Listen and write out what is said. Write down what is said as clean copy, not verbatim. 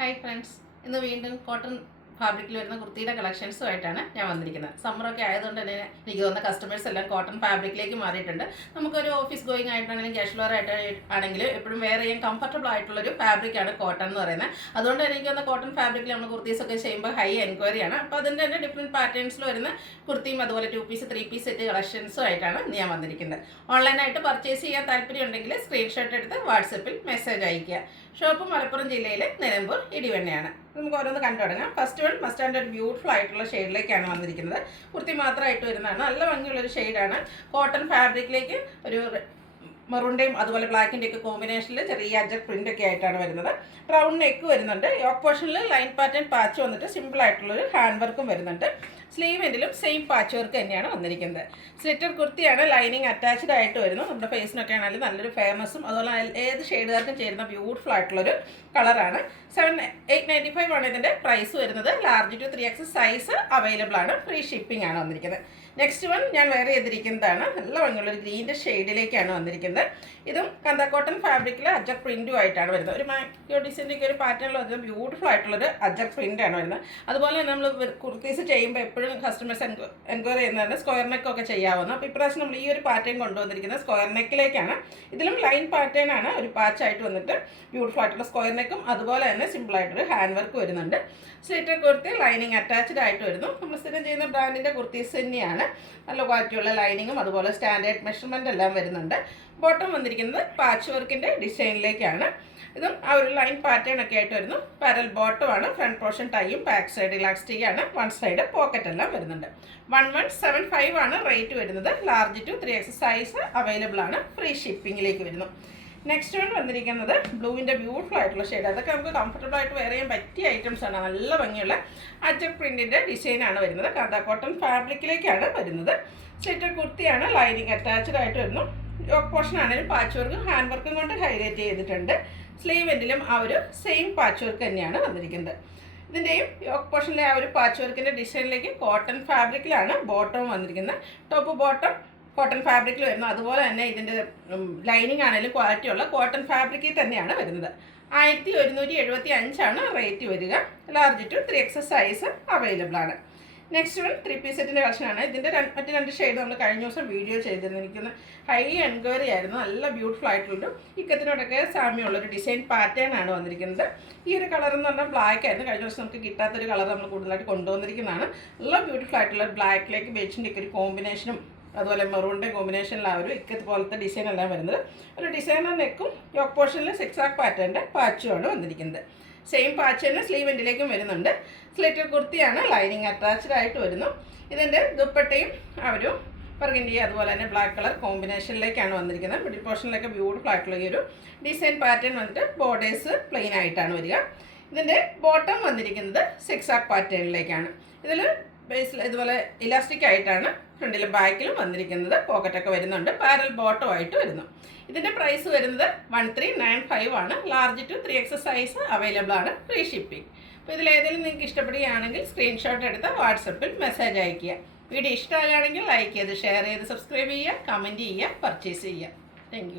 Hi friends, ഇന്ന് വീണ്ടും cotton ഫാബ്രിക്കിൽ വരുന്ന കുർത്തിയുടെ കളക്ഷൻസുമായിട്ടാണ് ഞാൻ വന്നിരിക്കുന്നത്. സമ്മറൊക്കെ ആയതുകൊണ്ട് തന്നെ എനിക്ക് തോന്നുന്ന കസ്റ്റമേഴ്സ് എല്ലാം കോട്ടൺ ഫാബ്രിക്കിലേക്ക് മാറിയിട്ടുണ്ട്. നമുക്കൊരു ഓഫീസ് ഗോയിങ് ആയിട്ടാണെങ്കിലും കാഷ്വൽ ആയിട്ട് ആണെങ്കിലും എപ്പോഴും വെയർ ചെയ്യാൻ കംഫർട്ടബിൾ ആയിട്ടുള്ളൊരു ഫാബ്രിക്കാണ് കോട്ടൺ എന്ന് പറയുന്നത്. അതുകൊണ്ട് തന്നെ എനിക്ക് തോന്നുന്ന കോട്ടൺ ഫാബ്രിക്കിൽ നമ്മൾ കുർത്തീസൊക്കെ ചെയ്യുമ്പോൾ ഹൈ എൻക്വയറിയാണ്. അപ്പോൾ അതിൻ്റെ തന്നെ ഡിഫറെൻറ്റ് പാറ്റേൺസിൽ വരുന്ന കുർത്തിയും അതുപോലെ 2 പീസ് 3 പീസ് സെറ്റ് കളക്ഷൻസും ആയിട്ടാണ് ഞാൻ വന്നിരിക്കുന്നത്. ഓൺലൈനായിട്ട് പർച്ചേസ് ചെയ്യാൻ താല്പര്യം ഉണ്ടെങ്കിൽ സ്ക്രീൻഷോട്ട് എടുത്ത് വാട്സപ്പിൽ മെസ്സേജ് അയയ്ക്കുക. ഷോപ്പ് മലപ്പുറം ജില്ലയിലെ നിലമ്പൂർ ഇടിവണ്ണയാണ്. നമുക്ക് ഓരോന്ന് കണ്ടു തുടങ്ങാം. ഫസ്റ്റ് വൺ മസ്റ്റ് ആൻഡ് ഒരു ബ്യൂട്ടിഫുൾ ആയിട്ടുള്ള ഷെയ്ഡിലേക്കാണ് വന്നിരിക്കുന്നത്. കുർത്തി മാത്രമായിട്ട് വരുന്നതാണ്. നല്ല ഭംഗിയുള്ളൊരു ഷെയ്ഡാണ്. കോട്ടൺ ഫാബ്രിക്കിലേക്ക് ഒരു മെറൂണിൻ്റെയും അതുപോലെ ബ്ലാക്കിൻ്റെയൊക്കെ കോമ്പിനേഷനിൽ ചെറിയ അജർ പ്രിൻ്റൊക്കെ ആയിട്ടാണ് വരുന്നത്. റൗണ്ട് നെക്ക് വരുന്നുണ്ട്. യോക്ക് പോർഷനിൽ ലൈൻ പാറ്റേൺ പാച്ച് വന്നിട്ട് സിമ്പിൾ ആയിട്ടുള്ളൊരു ഹാൻഡ് വർക്കും വരുന്നുണ്ട്. സ്ലീവ് എൻഡിലും സെയിം പാച്ച് വർക്ക് തന്നെയാണ് വന്നിരിക്കുന്നത്. സ്ലിറ്റർ കുർത്തിയാണ്. ലൈനിങ് അറ്റാച്ച്ഡ് ആയിട്ട് വരുന്നു. നമ്മുടെ ഫേസിനൊക്കെ ആണെങ്കിലും നല്ലൊരു ഫേമസും അതുപോലെ ഏത് ഷെയ്ഡുകാർക്കും ചേരുന്ന ബ്യൂട്ടിഫുൾ ആയിട്ടുള്ളൊരു കളറാണ്. 7,895 ആണ് ഇതിൻ്റെ പ്രൈസ് വരുന്നത്. Large to 3X size available ആണ്. ഫ്രീ ഷിപ്പിംഗ് ആണ് വന്നിരിക്കുന്നത്. നെക്സ്റ്റ് വൺ ഞാൻ വെയർ ചെയ്തിരിക്കുന്നതാണ്. നല്ല ഭംഗിയുള്ളൊരു ഗ്രീൻ്റെ ഷെയ്ഡിലേക്കാണ് വന്നിരിക്കുന്നത്. ഇതും കന്ത കോട്ടൺ ഫാബ്രിക്കിൽ അജർ പ്രിൻറ്റും ആയിട്ടാണ് വരുന്നത്. ഒരു മാക്യോ ഡിസൈൻ്റെ ഒരു പാറ്റേണിൽ വരുന്നത് ബ്യൂട്ടിഫുൾ ആയിട്ടുള്ളൊരു അജർ പ്രിൻ്റാണ് വരുന്നത്. അതുപോലെ തന്നെ നമ്മൾ കുർത്തീസ് ചെയ്യുമ്പോൾ എപ്പോഴും കസ്റ്റമേഴ്സ് എൻക്വയറി ചെയ്യുന്നതാണ് സ്ക്വയർ നെക്കൊക്കെ ചെയ്യാവുന്നത്. അപ്പോൾ ഇപ്രാവശ്യം നമ്മൾ ഈ ഒരു പാറ്റേൺ കൊണ്ടുവന്നിരിക്കുന്നത് സ്ക്വയർ നെക്കിലേക്കാണ്. ഇതിലും ലൈൻ പാറ്റേൺ ആണ്. ഒരു പാച്ചായിട്ട് വന്നിട്ട് ബ്യൂട്ടിഫുൾ ആയിട്ടുള്ള സ്ക്വയർ നെക്കും അതുപോലെ തന്നെ സിമ്പിളായിട്ടൊരു ഹാൻഡ് വർക്ക് വരുന്നുണ്ട്. സ്ലിറ്റർ കുർത്തി ലൈനിങ് അറ്റാച്ച്ഡ് ആയിട്ട് വരുന്നു. നമ്മൾ സ്ഥിരം ചെയ്യുന്ന ബ്രാൻഡിൻ്റെ കുർത്തീസ് തന്നെയാണ്. നല്ല ക്വാളിറ്റിയുള്ള ലൈനിങ്ങും അതുപോലെ സ്റ്റാൻഡേർഡ് മെഷർമെൻ്റ് എല്ലാം വരുന്നുണ്ട്. ബോട്ടം വന്നിരിക്കുന്നത് പാച്ച് വർക്കിൻ്റെ ഡിസൈനിലേക്കാണ്. ഇതും ആ ഒരു ലൈൻ പാറ്റേൺ ഒക്കെ ആയിട്ട് വരുന്നു. പാരൽ ബോട്ടമാണ്. ഫ്രണ്ട് പോർഷൻ ടൈയും ബാക്ക് സൈഡ് ഇലാസ്റ്റിക് ആണ്. വൺ സൈഡ് പോക്കറ്റ് എല്ലാം വരുന്നുണ്ട്. 1175 ആണ് റേറ്റ് വരുന്നത്. Large to 3X size available ആണ്. ഫ്രീ ഷിപ്പിങ്ങിലേക്ക് വരുന്നു. നെക്സ്റ്റ് വൺ വന്നിരിക്കുന്നത് ബ്ലൂവിൻ്റെ ബ്യൂട്ടിഫുൾ ആയിട്ടുള്ള ഷെയ്ഡ്. അതൊക്കെ നമുക്ക് കംഫർട്ടബിൾ ആയിട്ട് വെയർ ചെയ്യാൻ പറ്റിയ ഐറ്റംസ് ആണ്. നല്ല ഭംഗിയുള്ള അജർ പ്രിൻറ്റിൻ്റെ ഡിസൈനാണ് വരുന്നത്. കാന്ത കോട്ടൺ ഫാബ്രിക്കിലേക്കാണ് വരുന്നത്. സ്ലിറ്റർ കുർത്തിയാണ്. ലൈനിങ് അറ്റാച്ച്ഡ് ആയിട്ട് വരുന്നു. യോക്ക് പോർഷൻ ആണെങ്കിലും പാച്ച് വർക്കും ഹാൻഡ് വർക്കും കൊണ്ട് ഹൈലൈറ്റ് ചെയ്തിട്ടുണ്ട്. സ്ലീവ് എൻഡിലും ആ ഒരു സെയിം പാച്ച് വർക്ക് തന്നെയാണ് വന്നിരിക്കുന്നത്. ഇതിൻ്റെയും യോക്ക് പോർഷനിലെ ആ ഒരു പാച്ച് വർക്കിൻ്റെ ഡിസൈനിലേക്ക് കോട്ടൺ ഫാബ്രിക്കിലാണ് ബോട്ടം വന്നിരിക്കുന്നത്. ടോപ്പ് ബോട്ടം കോട്ടൺ ഫാബ്രിക്കിൽ വരുന്നു. അതുപോലെ തന്നെ ഇതിൻ്റെ ലൈനിങ് ആണെങ്കിലും ക്വാളിറ്റിയുള്ള കോട്ടൺ ഫാബ്രിക്കിൽ തന്നെയാണ് വരുന്നത്. 1175 ആണ് റേറ്റ് വരിക. Large to 3X size available ആണ്. നെക്സ്റ്റ് വൺ 3 പീസ് സെറ്റിൻ്റെ കളക്ഷനാണ്. ഇതിൻ്റെ മറ്റ് 2 ഷെയ്ഡ് നമ്മൾ കഴിഞ്ഞ ദിവസം വീഡിയോ ചെയ്തിരുന്നിരിക്കുന്നത് ഹൈ എൻക്വയറി ആയിരുന്നു. നല്ല ബ്യൂട്ടിഫുൾ ആയിട്ടുള്ളൊരു ഇക്കത്തിനോടൊക്കെ സാമ്യമുള്ളൊരു ഡിസൈൻ പാറ്റേൺ ആണ് വന്നിരിക്കുന്നത്. ഈ ഒരു കളർ എന്ന് പറഞ്ഞാൽ ബ്ലാക്ക് ആയിരുന്നു. കഴിഞ്ഞ ദിവസം നമുക്ക് കിട്ടാത്തൊരു കളർ നമ്മൾ കൂടുതലായിട്ട് കൊണ്ടുവന്നിരിക്കുന്നതാണ്. നല്ല ബ്യൂട്ടിഫുൾ ആയിട്ടുള്ള ബ്ലാക്കിലേക്ക് ബേച്ചിൻ്റെ ഒക്കെ ഒരു കോമ്പിനേഷനും അതുപോലെ മെറൂണിൻ്റെ കോമ്പിനേഷനിൽ ആ ഒരു ഇക്കത്ത് പോലത്തെ ഡിസൈൻ എല്ലാം വരുന്നത്. ഒരു ഡിസൈനർ നെക്കും യോക്ക് പോർഷനിൽ സിക്സാക് പാറ്റേണിൻ്റെ പാച്ചുമാണ് വന്നിരിക്കുന്നത്. സെയിം പാച്ച് തന്നെ സ്ലീവ് എൻഡിലേക്കും വരുന്നുണ്ട്. സ്ലിറ്റർ കുർത്തിയാണ്. ലൈനിങ് അറ്റാച്ച്ഡ് ആയിട്ട് വരുന്നു. ഇതിൻ്റെ ദുപ്പട്ടയും ആ ഒരു ബർഗൻഡി അതുപോലെ തന്നെ ബ്ലാക്ക് കളർ കോമ്പിനേഷനിലേക്കാണ് വന്നിരിക്കുന്നത്. മിഡിൽ പോർഷനിലൊക്കെ ബ്യൂട്ടിഫുൾ ആയിട്ടുള്ള ഈ ഒരു ഡിസൈൻ പാറ്റേൺ വന്നിട്ട് ബോർഡേഴ്സ് പ്ലെയിൻ ആയിട്ടാണ് വരിക. ഇതിൻ്റെ ബോട്ടം വന്നിരിക്കുന്നത് സിക്സാക് പാറ്റേണിലേക്കാണ്. ഇതിൽ ബേസിൽ ഇതുപോലെ ഇലാസ്റ്റിക് ആയിട്ടാണ് ഫ്രണ്ടിലും ബാക്കിലും വന്നിരിക്കുന്നത്. പോക്കറ്റൊക്കെ വരുന്നുണ്ട്. പാരൽ ബോട്ടം ആയിട്ട് വരുന്നു. ഇതിൻ്റെ പ്രൈസ് വരുന്നത് 1395 ആണ്. Large to 3X size available ആണ്. Free shipping. അപ്പോൾ ഇതിലേതെങ്കിലും നിങ്ങൾക്ക് ഇഷ്ടപ്പെടുകയാണെങ്കിൽ സ്ക്രീൻഷോട്ട് എടുത്ത് വാട്സപ്പിൽ മെസ്സേജ് അയയ്ക്കുക. വീഡിയോ ഇഷ്ടമാകുകയാണെങ്കിൽ ലൈക്ക് ചെയ്ത് ഷെയർ ചെയ്ത് സബ്സ്ക്രൈബ് ചെയ്യുക, കമൻറ്റ് ചെയ്യുക, പർച്ചേസ് ചെയ്യുക. താങ്ക്